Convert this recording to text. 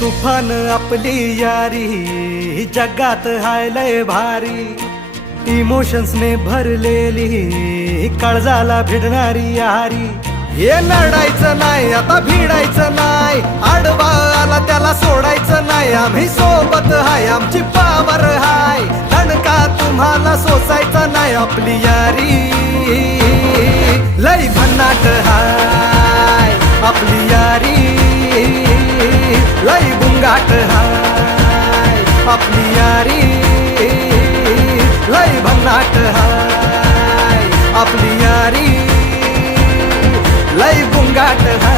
तुफान आपली यारी जगात हाय लय भारी, इमोशन्स ने भरलेली काळजाला भिडणारी यारी. हे लढायचं नाही आता भिडायचं नाही, आडवा आला त्याला सोडायचं नाही. आम्ही सोबत हाय आमची पावर हाय, दणका तुम्हाला सोसायचा नाही. आपली यारी लय भन्नाट हाय, आपली यारी लय बुंगाट हाय. आपली यारी लय भन्नाट हाय, आपली यारी लय बुंगाट हाय.